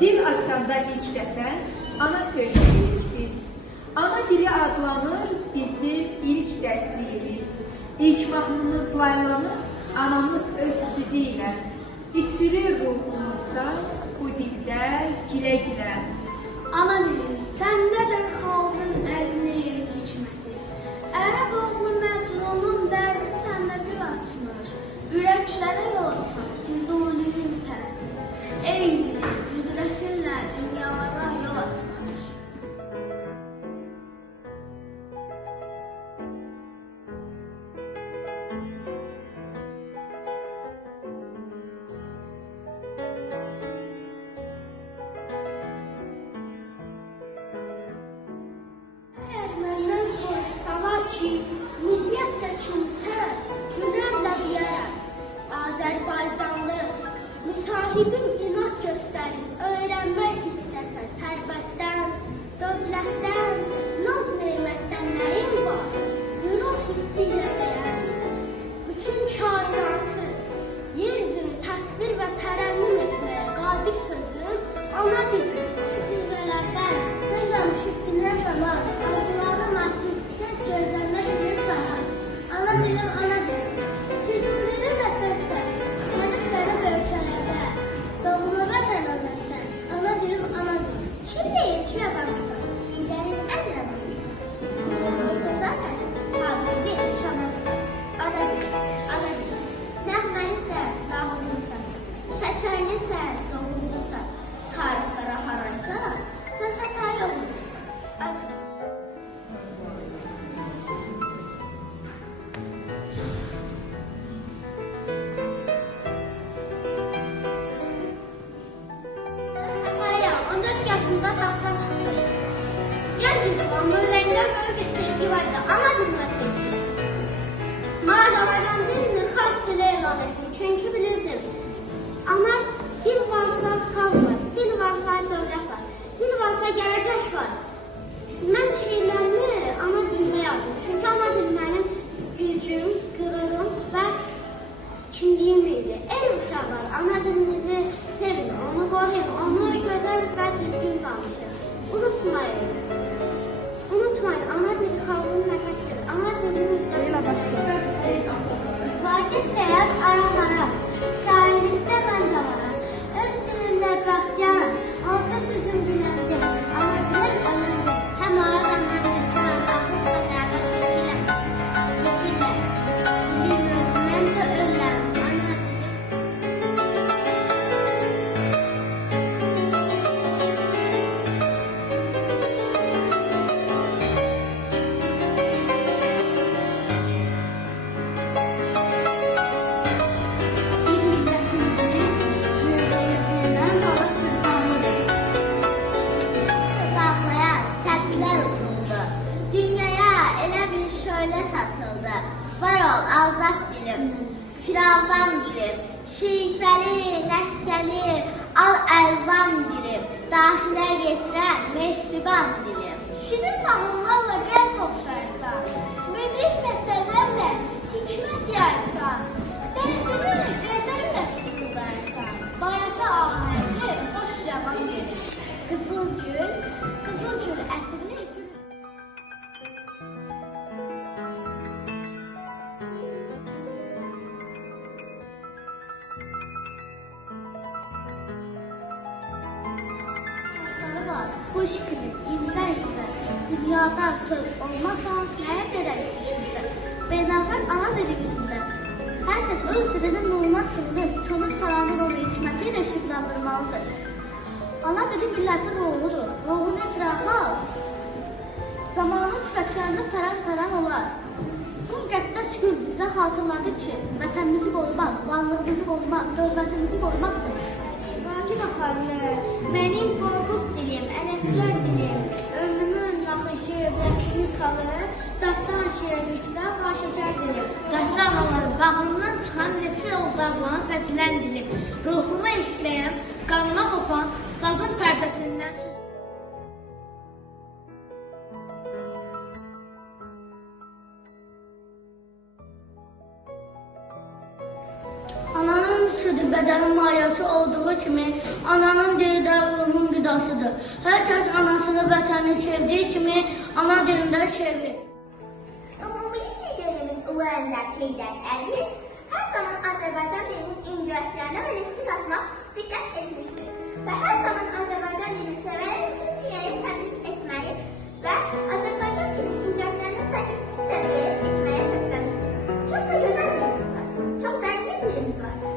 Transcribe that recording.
Dil açanda ilk dəfə ana söyləyirik biz. Ana dili adlanır bizim ilk dərsliyimiz. İlk mahnımız laylanır, anamız öz südü ilə. İçirir ruhumuzda bu dildə gilə-gilə. Ana dilim, səndədir xalqın ədli hikməti. Ərəb oğlu Məcnunun dərdi səndədir açmış. Ürəklərə yol açan Füzulinin sənəti. Ey dilim, qüdrətinlə dünyalara yol açmış. Ki, milliyyətcə kimsə hünərlə deyərəm, Azərbaycanlı müsahibim inat göstərib, öyrənmək istəsə sərvətdən, dövlətdən, naz neymətdən nəyim var? Gürur hissi ilə dəyər, bütün kainatı, yeryüzünü təsvir və tərənnüm etməyə qadir sözüm ana dilim. Zirvələrdən sən danışıb dinən zaman, arzuların artistisi gözləmək bir zaman. Ana dilim, ana dilim. Füzulini nəfəssə, qərib qərib ölkələrdə, doğma vətən anəsən. Ana dilim, ana dilim. Kim deyir ki, yabanısan? İllərin ən yabanısan. Qulurlu söz anədim, tabibi şamanısan. Ana dilim, ana dilim. Nəğməlisən, dağılmışsan. Şəkərlisən, doğulmuşsan. Tarixlərə haraysan, sən xəta yoxdursan. Ana dilim. Yaşında taxtdan çıxdı. Gənc idim, amma ürəkdən böyük bir sevgi vardı. Ana dilimə sevgi. Azərbaycan dilini xalq dili elan etdim. Çünki bilirdim. Ana dil varsa xalq var. Dil varsa dövlət var. Dil varsa gələcək var. Mən şeirlərimi ana dilimdə yazdım. Çünki ana dil mənim gücüm, qürurum və kimliyim idi. Ey uşaqlar, ana dilinizi sevin, onu qoruyun, onu gözəl və düzgün danışın. Unutmayın. Unutmayın, ana dili xalqın nəfəsidir. Ana dilini ilə başlayın. Vakif səyət aramara, şairlikdə mən də varam. Öz dilimdə bəxtiyarım, olsa düzüm biləndir. Ana dilim ömrümdür. Həm oradan həm də çoğan, axır da dəvət keçirlər. Dilim özümdən də öləm. Var ol, azad dilim, firavdan dilim, şifəli, nəticəli, al-əlvan dilim, dahilə getirən, mehriban dilim. Şirin mahnılarla qəlb oxşarsan, müdrik məsələlərlə hikmət yarsan, dərdini qəzəllə fısıldarsan, bayata ahəngli, xoş yaman gelir. Qızıl gül ətrini gül. Quş kimi incə, dünyada söz olmasa, nəyə gedərik düşüncə? Beynəlxalq ana dili günündə hər kəs öz dilinin nuruna sığınıb, könül saranın onu hikməti ilə işıqlandırmalıdır. Ana dili millətin ruhudur, ruhun itirafı zamanın tüfəklərində pərən olar. Bu müqəddəs gün bizə xatırladı ki, vətənimizi qorumaq, varlığımızı qorumaq, dövlətimizi qorumaqdır. Vakif xanımı, mənim qorxub dilim, ələsgər dilim, ömrümün naxışı, vətini qalır, daddan şirinlikdə başacaq dilim. Qadri anaları, bağrımdan çıxan neçə yol dağlanıb vəcilən dilim, ruhuma işləyən, qanıma qopan, sazın pərdəsindən süz. Ananın südü bədənin mayası olduğu kimi, ananın diridə ruhu özünü sevdiyi kimi ana dilində sevir. Ümumi liderimiz Ulu Önder Heydər Əliyev her zaman Azərbaycan dilinin incəliklərinə və leksikasına xüsusi diqqət etmişdir və hər zaman Azərbaycan dilini sevərək bütün dünyaya təbliğ etməyi və Azərbaycan dilinin incəliklərini təknik səviyyəyə etməyə səsləmişdir. Çox da gözəl dilimiz var, çox zəngin dilimiz var.